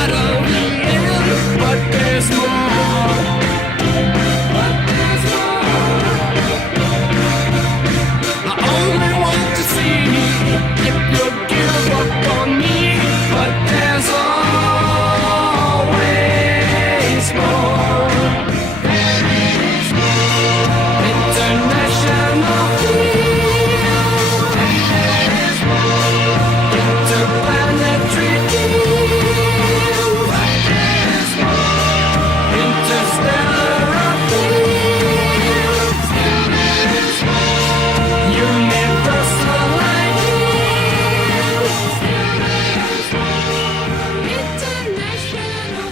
out of the end, but there's more. But there's more. I only want to see if you'll give up on me, but there's always more. International field, interplanetary deal, interstellar field, universal ideal, international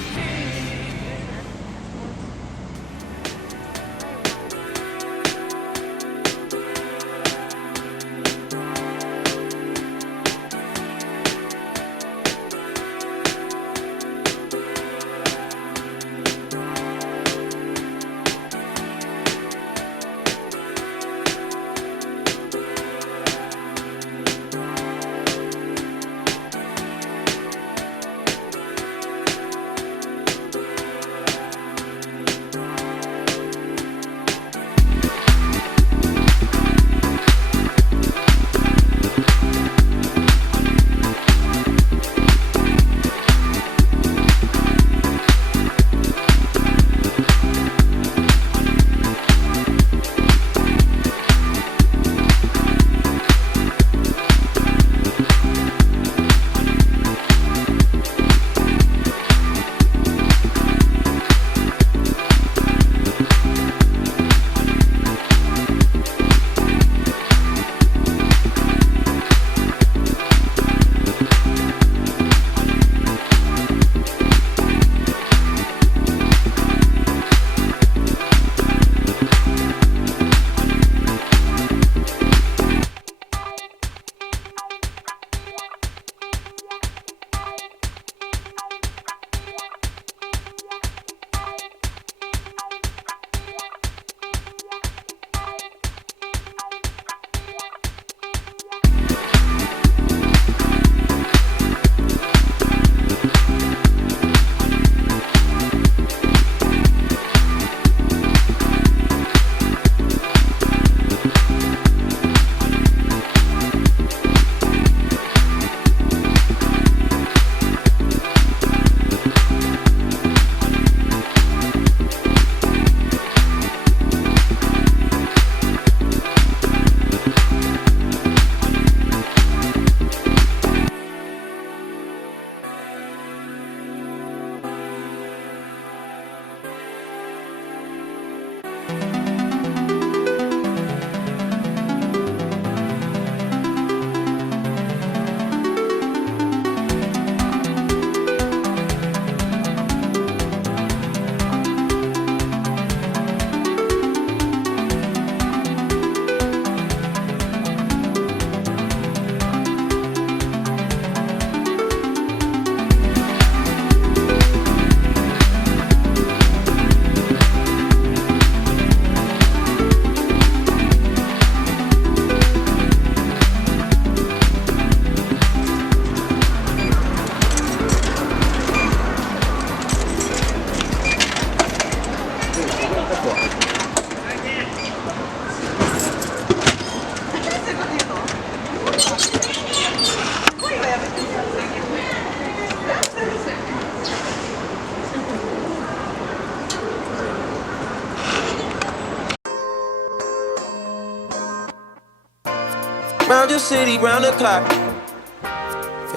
Round your city, round the clock.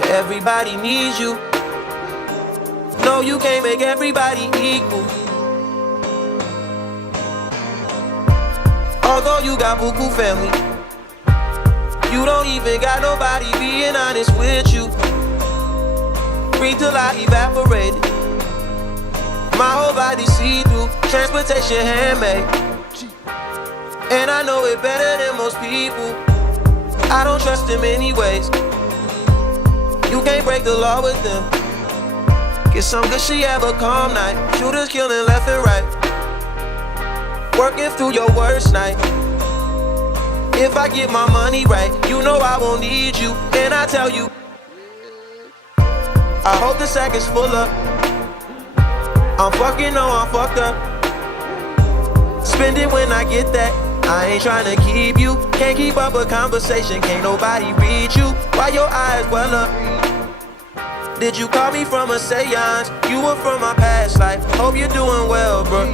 Everybody needs you. No, you can't make everybody equal. Although you got buku family, you don't even got nobody being honest with you. Breathe till I evaporated. My whole body see-through. Transportation handmade, and I know it better than most people. I don't trust them anyways. You can't break the law with them. Get some good shit, have a calm night. Shooters killing left and right. Working through your worst night. If I get my money right, you know I won't need you. And I tell you, I hope the sack is full up. I'm fucking, no, I'm fucked up. Spend it when I get that. I ain't tryna keep you. Can't keep up a conversation. Can't nobody read you. Why your eyes well up? Did you call me from a seance? You were from my past life. Hope you're doing well, bro.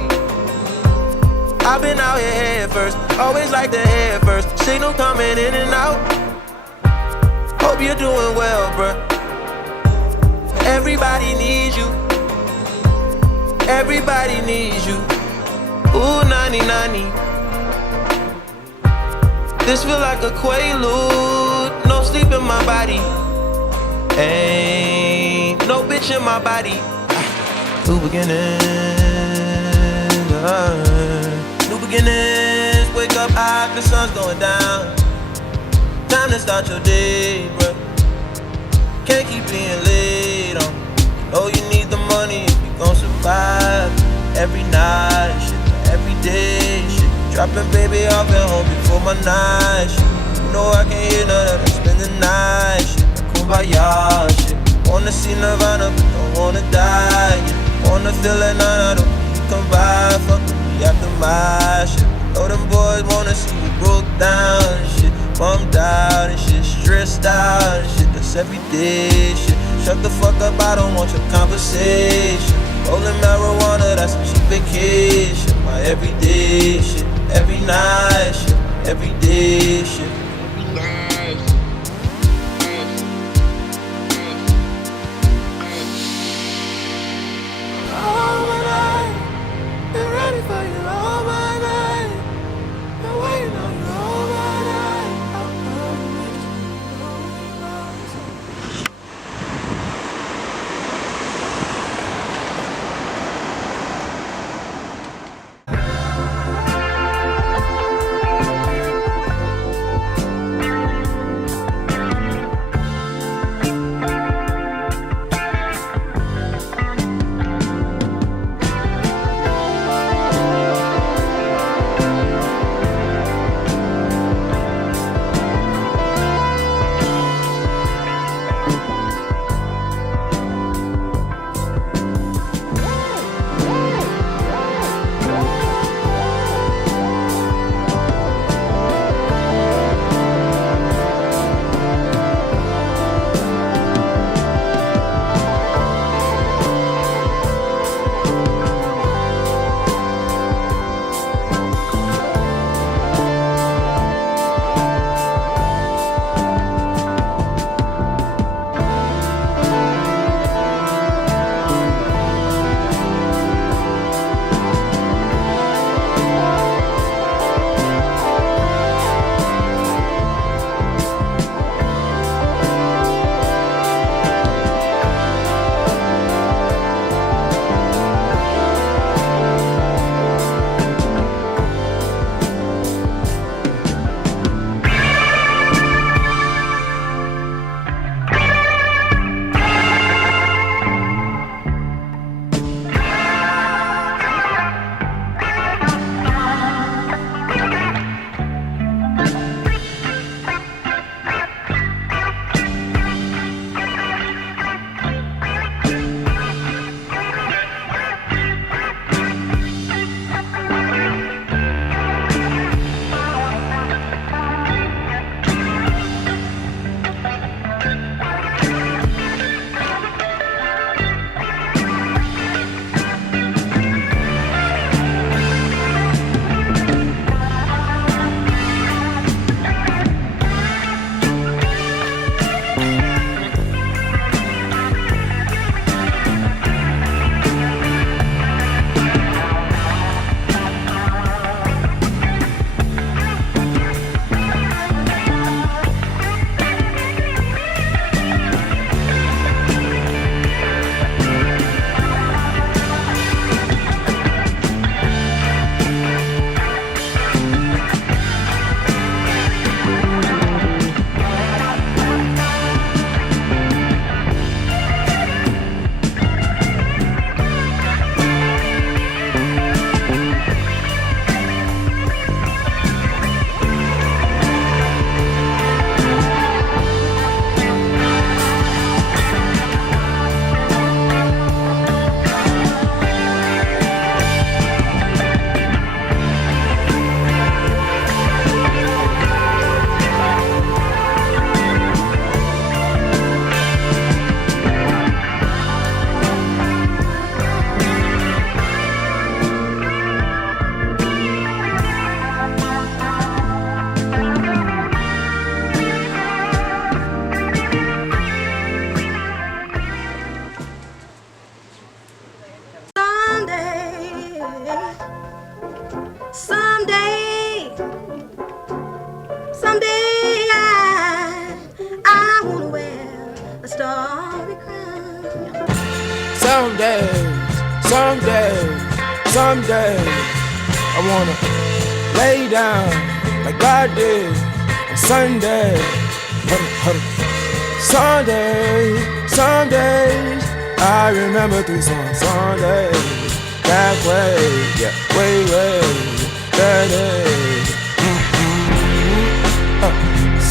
I've been out here head first. Always like the head first. Signal coming in and out. Hope you're doing well, bro. Everybody needs you. Everybody needs you. Ooh, 90-90. This feel like a quaalude. No sleep in my body. Ain't no bitch in my body. New beginnings. New beginnings. Wake up high, the sun's going down. Time to start your day, bro. Can't keep being late on. Know you need the money if you gon' survive. Every night, shit, every day, shit. Dropping baby off at home before my night, shit. You know I can't hear none of that, spend the night, shit. Kumbaya, shit. Wanna see Nirvana, but don't wanna die, yeah. Wanna feel that none, I don't think you come by. Fuck with me after my shit. Know them boys wanna see you broke down and shit. Bummed out and shit, stressed out and shit. That's everyday shit. Shut the fuck up, I don't want your conversation. Rolling marijuana, that's some cheap vacation. My everyday shit, every night shit, everyday shit. All my night, been ready for you all my night. Been waiting on you all my night. Someday, I wanna lay down like God did on Sunday. Some days, I remember 3 songs. Sundays, that way, yeah, way, that day.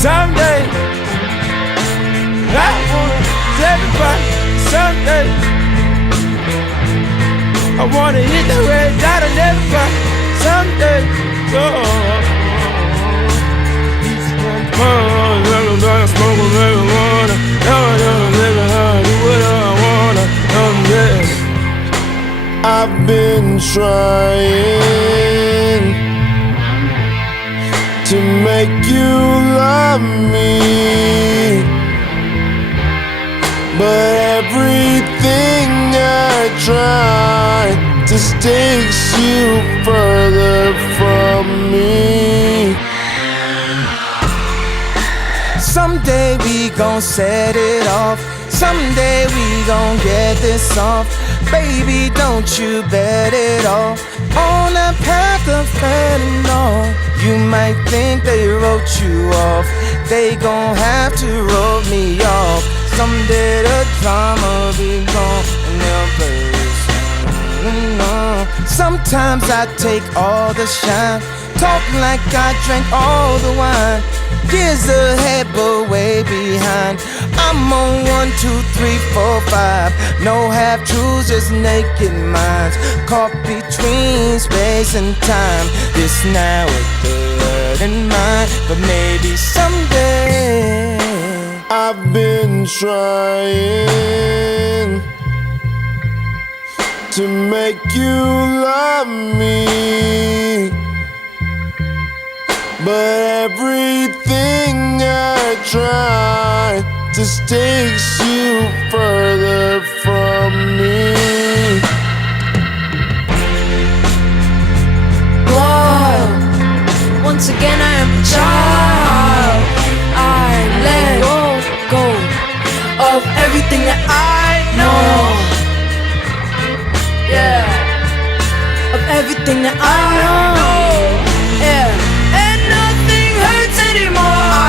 Someday, I wanna tell everybody. Someday, I wanna hit the red dot and everybody. Someday, so smoke marijuana, do what I wanna. I've been trying to make you love me, but everything I try just takes you further from me. Someday we gon' set it off. Someday we gon' get this off. Baby, don't you bet it all on a path of fentanyl. You might think they wrote you off. They gon' have to wrote me off. Someday the drama be gone and they'll play this song. Sometimes I take all the shine, talk like I drank all the wine. Years ahead but way behind. I'm on 1, 2, 3, 4, 5. No half truths, just naked minds. Caught between space and time. This now with the word in mind, but maybe someday. I've been trying to make you love me, but everything I try just takes you further from me. Whoa, once again I am a child. I let go of everything that I know. Yeah, of everything that I know. Yeah.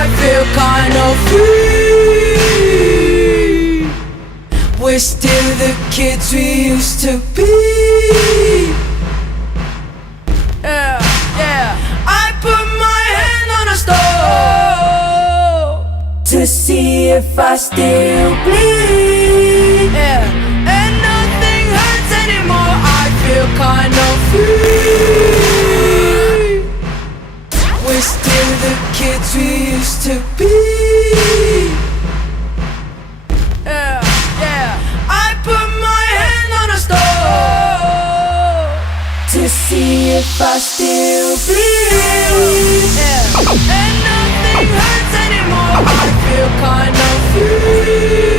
I feel kind of free. We're still the kids we used to be. Yeah, yeah. I put my hand on a stove to see if I still bleed. Yeah, and nothing hurts anymore. I feel kind of free. We're still the kids we used to be. Yeah, yeah. I put my hand on a stove to see if I still bleed. Yeah, and nothing hurts anymore. I feel kind of free.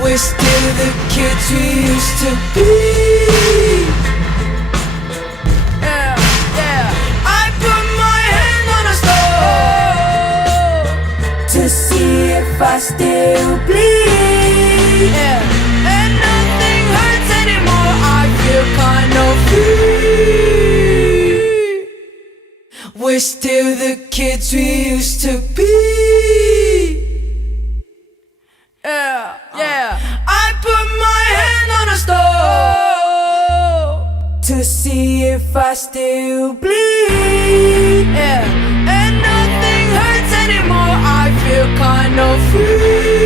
We're still the kids we used to be. To see if I still bleed. Yeah, and nothing hurts anymore. I feel kind of free. We're still the kids we used to be. Yeah, yeah. I put my hand on a stove to see if I still bleed. Yeah, and nothing hurts anymore. I feel kind of free.